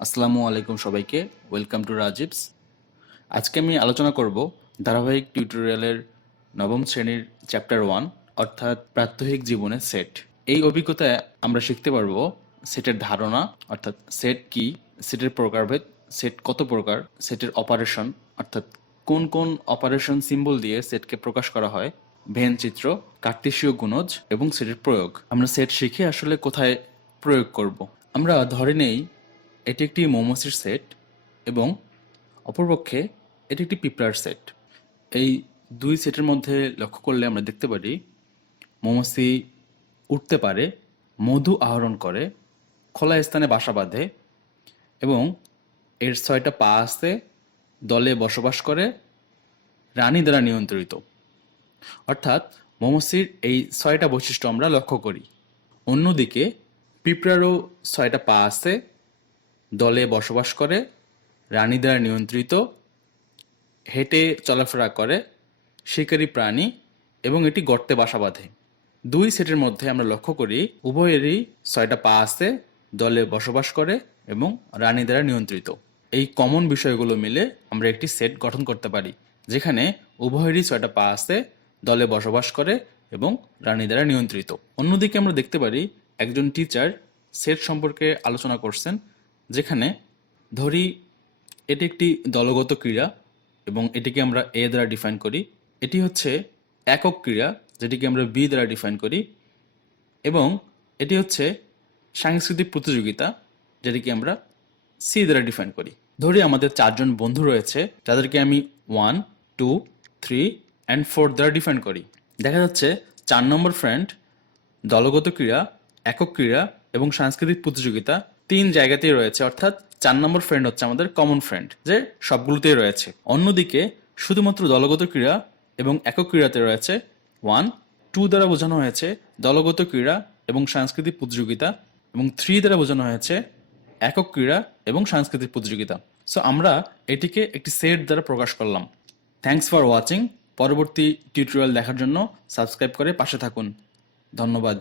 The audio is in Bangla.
আসসালামু আলাইকুম সবাইকে, ওয়েলকাম টু রাজীবস। আজকে আমি আলোচনা করব ধারাবাহিক টিউটোরিয়ালের নবম শ্রেণীর চ্যাপ্টার 1 অর্থাৎ প্রাত্যহিক জীবনের সেট। এই অভিজ্ঞতায় আমরা শিখতে পারবো সেটের ধারণা অর্থাৎ সেট কি, সেটের প্রকারভেদ, সেট কত প্রকার, সেটের অপারেশন অর্থাৎ কোন কোন অপারেশন সিম্বল দিয়ে সেটকে প্রকাশ করা হয়, ভেন চিত্র, কার্তেশীয় গুণজ এবং সেটের প্রয়োগ। আমরা সেট শিখে আসলে কোথায় প্রয়োগ করব। আমরা ধরে নেই এটি একটি মৌমাছির সেট এবং অপরপক্ষে এটি একটি পিঁপড়ার সেট। এই দুই সেটের মধ্যে লক্ষ্য করলে আমরা দেখতে পারি মৌমাছি উঠতে পারে, মধু আহরণ করে, খোলা স্থানে বাসা বাঁধে এবং এর 6টা পা আছে, দলে বসবাস করে, রানী দ্বারা নিয়ন্ত্রিত। অর্থাৎ মৌমাছির এই 6টা বৈশিষ্ট্য আমরা লক্ষ্য করি। অন্যদিকে পিঁপড়ারও 6টা পা আছে, দলে বসবাস করে, রানী দ্বারা নিয়ন্ত্রিত, হেঁটে চলাফেরা করে, শিকারী প্রাণী এবং এটি গর্তে বাসা বাঁধে। দুই সেটের মধ্যে আমরা লক্ষ্য করি উভয়েরই 6টা পা আছে, দলে বসবাস করে এবং রানী দ্বারা নিয়ন্ত্রিত। এই কমন বিষয়গুলো মিলে আমরা একটি সেট গঠন করতে পারি যেখানে উভয়েরই 6টা পা আছে, দলে বসবাস করে এবং রানী দ্বারা নিয়ন্ত্রিত। অন্যদিকে আমরা দেখতে পারি একজন টিচার সেট সম্পর্কে আলোচনা করছেন, যেখানে ধরি এটি একটি দলগত ক্রীড়া এবং এটিকে আমরা এ দ্বারা ডিফাইন করি। এটি হচ্ছে একক ক্রীড়া যেটিকে আমরা বি দ্বারা ডিফাইন করি এবং এটি হচ্ছে সাংস্কৃতিক প্রতিযোগিতা যেটিকে আমরা সি দ্বারা ডিফাইন করি। ধরি আমাদের 4জন বন্ধু রয়েছে যাদেরকে আমি 1, 2, 3 অ্যান্ড 4 দ্বারা ডিফাইন করি। দেখা যাচ্ছে 4 নম্বর ফ্রেন্ড দলগত ক্রীড়া, একক ক্রীড়া এবং সাংস্কৃতিক প্রতিযোগিতা 3 জায়গাতেই রয়েছে, অর্থাৎ 4 নম্বর ফ্রেন্ড হচ্ছে আমাদের কমন ফ্রেন্ড যে সবগুলোতেই রয়েছে। অন্যদিকে শুধুমাত্র দলগত ক্রীড়া এবং একক ক্রীড়াতে রয়েছে 1, 2 দ্বারা বোঝানো হয়েছে দলগত ক্রীড়া এবং সাংস্কৃতিক প্রতিযোগিতা এবং 3 দ্বারা বোঝানো হয়েছে একক ক্রীড়া এবং সাংস্কৃতিক প্রতিযোগিতা। সো আমরা এটিকে একটি সেট দ্বারা প্রকাশ করলাম। Thanks for watching. পরবর্তী টিউটোরিয়াল দেখার জন্য সাবস্ক্রাইব করে পাশে থাকুন। ধন্যবাদ।